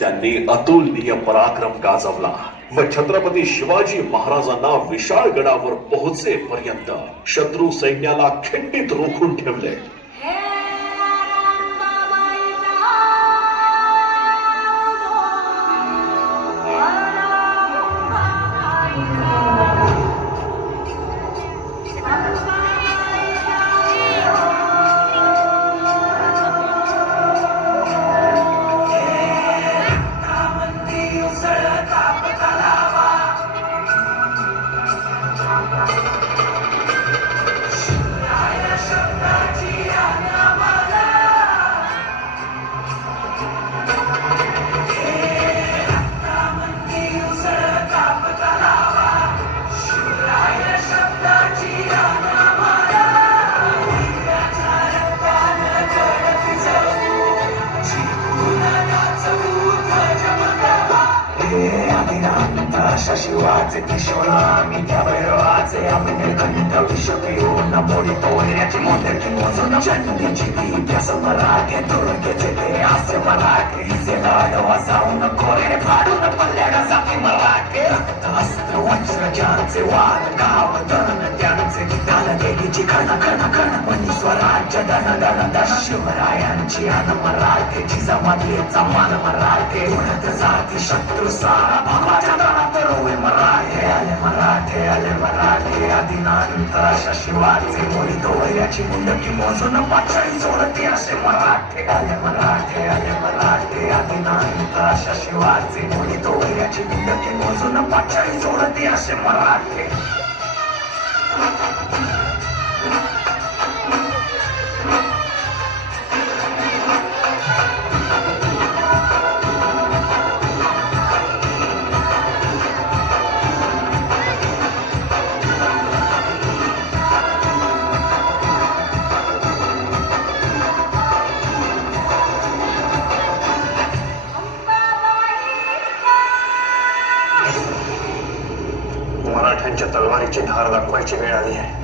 त्यांनी अतुलनीय पराक्रम गाजवला व छत्रपती शिवाजी महाराजांना विशाळ गडावर पोहोचेपर्यंत शत्रू सैन्याला खिंडीत रोखून ठेवले. शिवाचे किशोरा मी त्या भैरवाचे आम्ही निर्खंड विष पिऊन मोडी तोडण्याची मोदकी मोजून चंडीची ती मराठे दुर्गेचे ते असे मराठे हिचे लाडवा जाऊन कोरे फाडून पल्ल्याला जाती मराठे अस्त्र वज्र ज्यांचे वाद गाव दन त्यांचे दान देवीची खण खण खण मनी स्वराज्य दन दन दन शिवरायांची अन मराठेची जमातलीचा मान मराठे उडत जाती शत्रू सारा भगवाच्या दनात रोवे मराठे आले मराठे आदिनांत अशा शिवाचे मोडी डोळ्याची मुंडकी मोजून पाचाई जोडते असे मराठे आले मराठे आदिनांत अशा शिवाचे मोडी डोळ्याची मुंडकी मोजून पाचाई जोडते असे मराठे. मराठ्यांच्या तलवारीची धार दाखवायची वेळ आली आहे.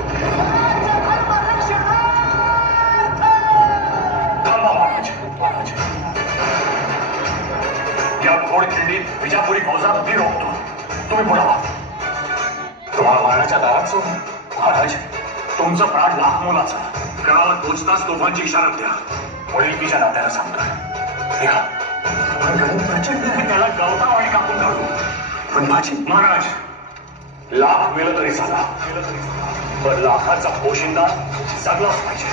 या घोडखिंडीत विजापुरी फौजा मी रोखतो, तुम्ही पुढे व्हा. तुम्हाला मारण्याच्या दारात सोडून महाराज तुमचं प्राण लाख मोलाचा. गडाला पोचताच तोफांची इशारा द्या. वडीलकीच्या नात्याला सांगतोय प्रचंड त्याला गवतावाणी कापून काढू. पण माझी महाराज लाख मेलं तरी झाला, पण लाखाचा पोशिंदा सगळाच पाहिजे.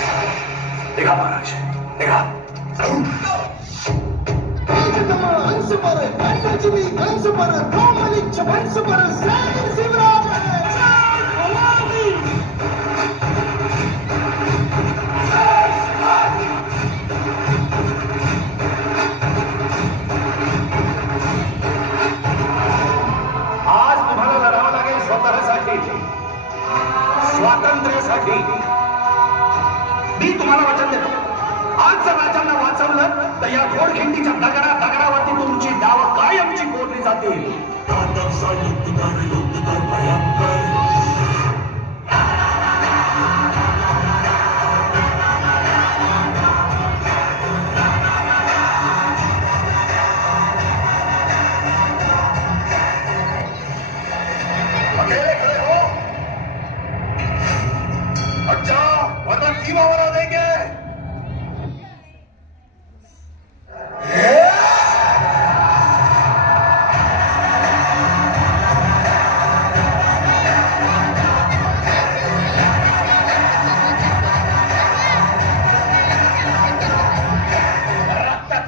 निघा महाराज निघा. स्वातंत्र्यासाठी मी तुम्हाला वचन देतो, आज जर राजांना वाचवलं तर या घोडखिंडीच्या दगडावरती तुमची डाव कायमची कोरली जातील.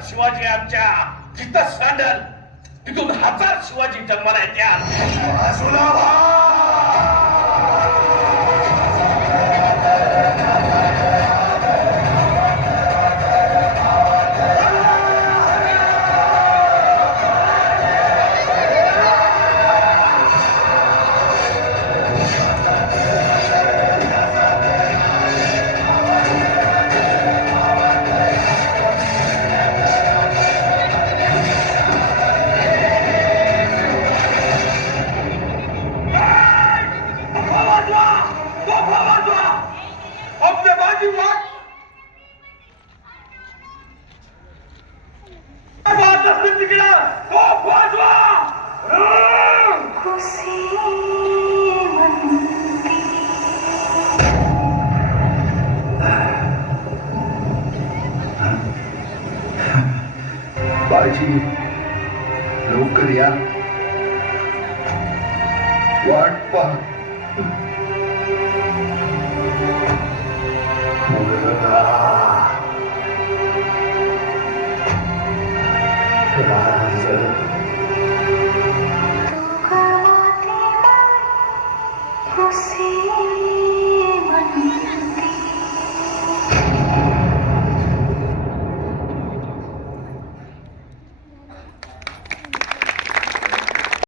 शिवाजी आमच्या जिथं सांडल तिथून 1000 शिवाजी जन्माला येत्या. बाजी लवकर या वाट पहा Você, mano.